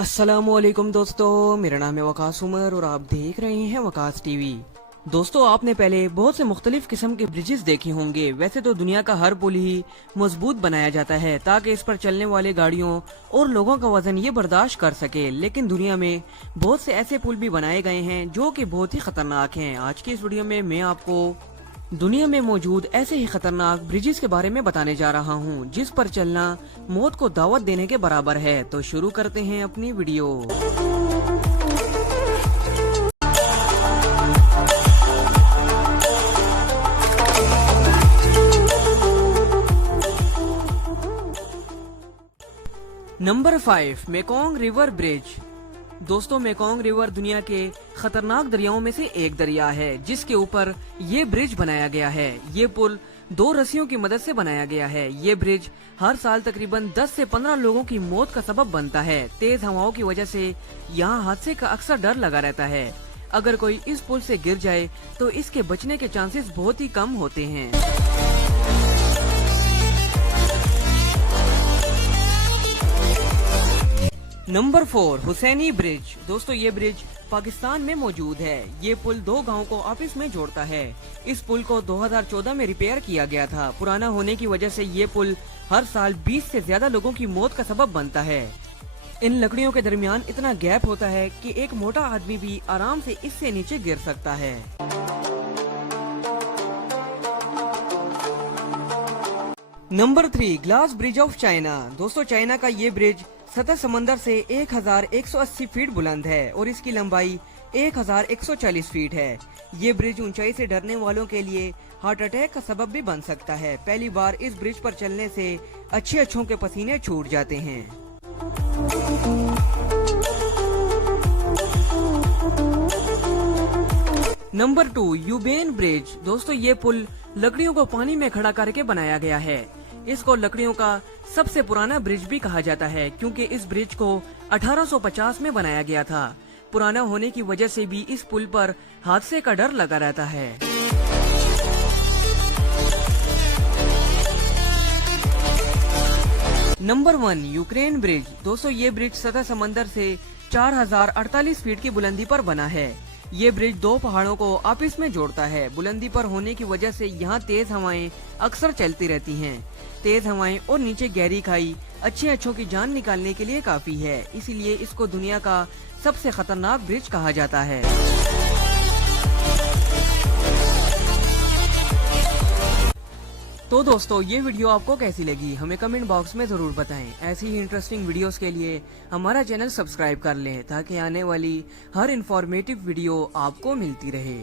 अस्सलामुअलैकुम दोस्तों, मेरा नाम है वकास उमर और आप देख रहे हैं वकास टीवी। दोस्तों, आपने पहले बहुत से मुख्तलिफ किस्म के ब्रिजेस देखे होंगे। वैसे तो दुनिया का हर पुल ही मजबूत बनाया जाता है ताकि इस पर चलने वाले गाड़ियों और लोगों का वजन ये बर्दाश्त कर सके, लेकिन दुनिया में बहुत से ऐसे पुल भी बनाए गए हैं जो कि बहुत ही खतरनाक हैं। आज की इस वीडियो में मैं आपको दुनिया में मौजूद ऐसे ही खतरनाक ब्रिजेस के बारे में बताने जा रहा हूँ जिस पर चलना मौत को दावत देने के बराबर है। तो शुरू करते हैं अपनी video. Number 5, Mekong river bridge. दोस्तों, मेकोंग रिवर दुनिया के खतरनाक दरियाओं में से एक दरिया है जिसके ऊपर ये ब्रिज बनाया गया है। ये पुल 2 रस्सियों की मदद से बनाया गया है। ये ब्रिज हर साल तकरीबन 10 से 15 लोगों की मौत का सबब बनता है। तेज हवाओं की वजह से यहाँ हादसे का अक्सर डर लगा रहता है। अगर कोई इस पुल से गिर जाए तो इसके बचने के चांसेस बहुत ही कम होते हैं। Number 4, Hussaini bridge. दोस्तों, ये ब्रिज पाकिस्तान में मौजूद है। ये पुल 2 गांवों को आपस में जोड़ता है। इस पुल को 2014 में रिपेयर किया गया था। पुराना होने की वजह से ये पुल हर साल 20 से ज्यादा लोगों की मौत का सबब बनता है। इन लकड़ियों के दरमियान इतना गैप होता है कि एक मोटा आदमी भी आराम से इससे नीचे गिर सकता है। Number 3, glass bridge of China. दोस्तों, चाइना का ये ब्रिज सतह समंदर से 1180 फीट बुलंद है और इसकी लंबाई 1140 फीट है। ये ब्रिज ऊंचाई से डरने वालों के लिए हार्ट अटैक का सबब भी बन सकता है। पहली बार इस ब्रिज पर चलने से अच्छों के पसीने छूट जाते हैं। नंबर 2, यूबेन ब्रिज। दोस्तों, ये पुल लकड़ियों को पानी में खड़ा करके बनाया गया है। इसको लकड़ियों का सबसे पुराना ब्रिज भी कहा जाता है क्योंकि इस ब्रिज को 1850 में बनाया गया था। पुराना होने की वजह से भी इस पुल पर हादसे का डर लगा रहता है। Number 1, Ukraine bridge. दोस्तों, ये ब्रिज सतह समंदर से 4048 फीट की बुलंदी पर बना है। ये ब्रिज 2 पहाड़ों को आपस में जोड़ता है। बुलंदी पर होने की वजह से यहाँ तेज हवाएं अक्सर चलती रहती हैं। तेज हवाएं और नीचे गहरी खाई अच्छों की जान निकालने के लिए काफी है। इसीलिए इसको दुनिया का सबसे खतरनाक ब्रिज कहा जाता है। तो दोस्तों, ये वीडियो आपको कैसी लगी हमें कमेंट बॉक्स में जरूर बताएं। ऐसी ही इंटरेस्टिंग वीडियोस के लिए हमारा चैनल सब्सक्राइब कर लें ताकि आने वाली हर इंफॉर्मेटिव वीडियो आपको मिलती रहे।